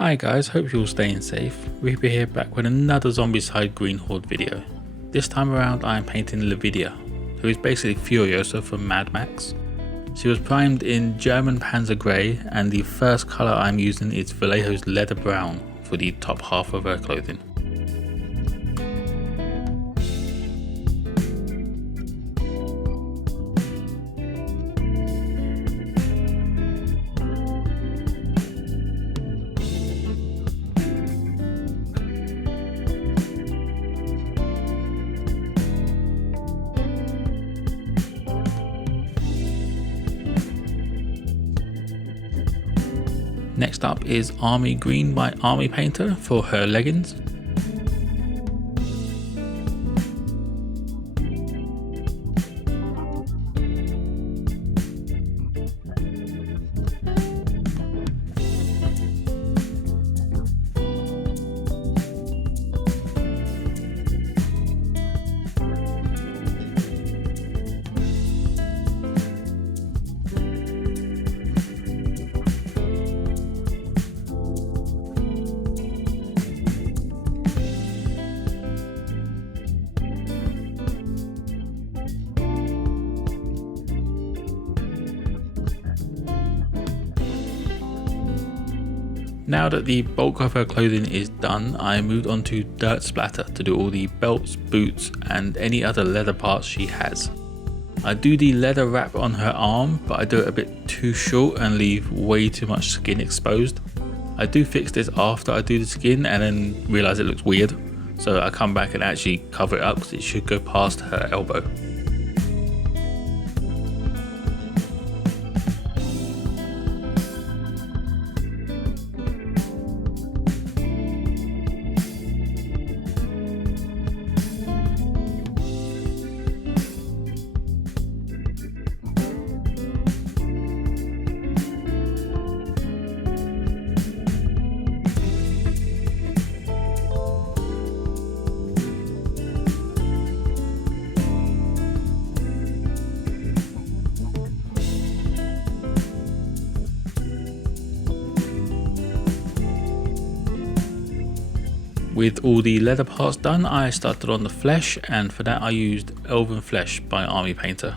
Hi guys, hope you're all staying safe. Reaper here back with another Zombicide Green Horde video. This time around I am painting Lividia, who is basically Furiosa from Mad Max. She was primed in German Panzer Grey and the first colour I'm using is Vallejo's Leather Brown for the top half of her clothing. Next up is Army Green by Army Painter for her leggings. Now that the bulk of her clothing is done, I moved on to Dirt Splatter to do all the belts, boots and any other leather parts she has. I do the leather wrap on her arm, but I do it a bit too short and leave way too much skin exposed. I do fix this after I do the skin and then realise it looks weird, so I come back and actually cover it up because it should go past her elbow. With all the leather parts done, I started on the flesh, and for that I used Elven Flesh by Army Painter.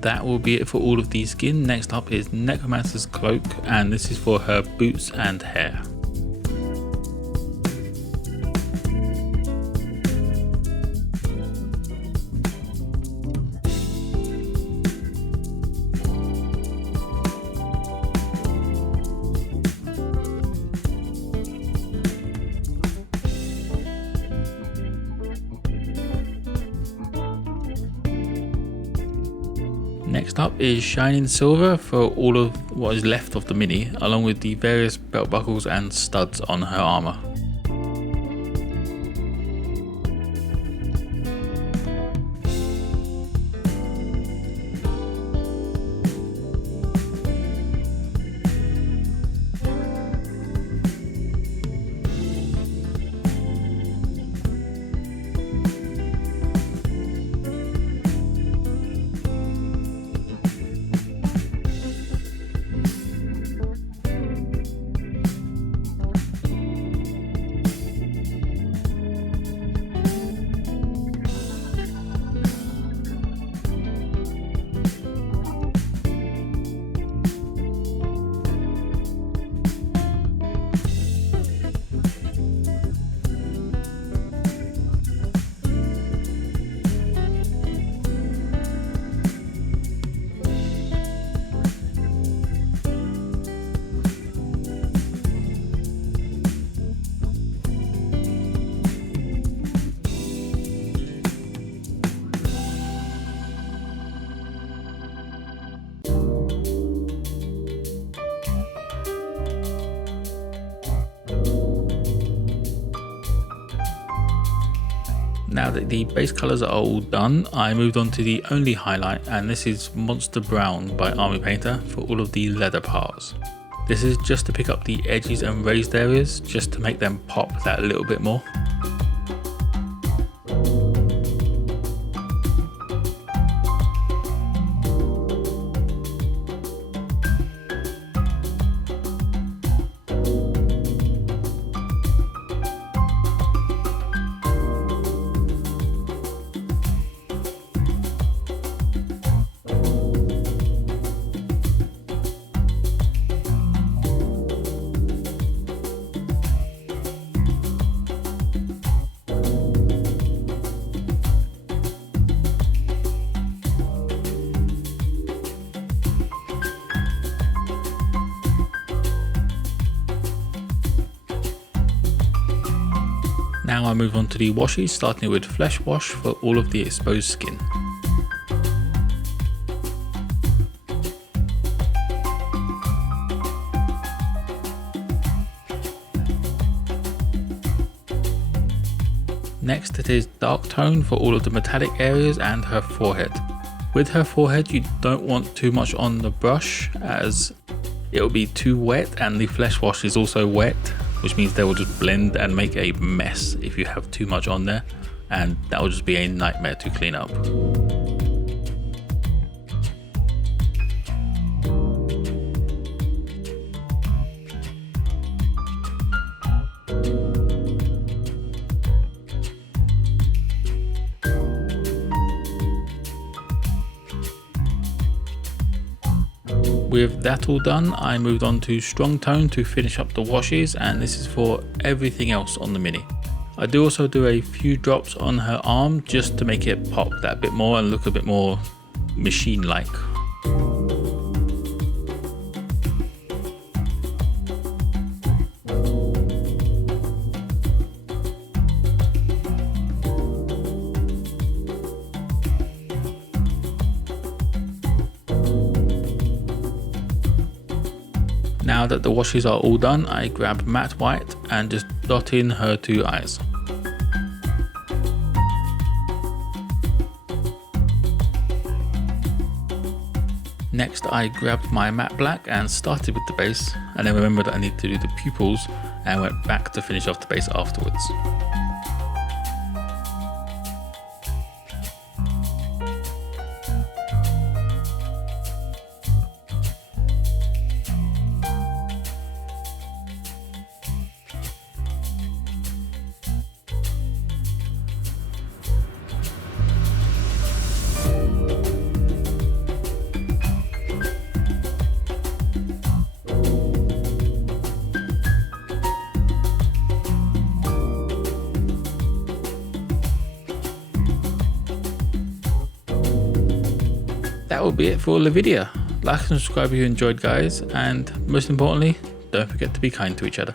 That will be it for all of the skin. Next up is Necromancer's Cloak, and this is for her boots and hair. Next up is Shining Silver for all of what is left of the mini, along with the various belt buckles and studs on her armour. that the base colours are all done, I moved on to the only highlight, and this is Monster Brown by Army Painter for all of the leather parts. This is just to pick up the edges and raised areas, just to make them pop that little bit more. Now I move on to the washes, starting with Flesh Wash for all of the exposed skin. Next it is Dark Tone for all of the metallic areas and her forehead. With her forehead you don't want too much on the brush as it will be too wet, and the Flesh Wash is also wet, which means they will just blend and make a mess if you have too much on there, and that will just be a nightmare to clean up. With that all done, I moved on to Strong Tone to finish up the washes, and this is for everything else on the Mini. I do also do a few drops on her arm just to make it pop that bit more and look a bit more machine-like. Now that the washes are all done, I grab matte white and just dot in her two eyes. Next I grabbed my matte black and started with the base, and then remembered that I need to do the pupils and went back to finish off the base afterwards. That will be it for Lividia. Like and subscribe if you enjoyed, guys, and most importantly, don't forget to be kind to each other.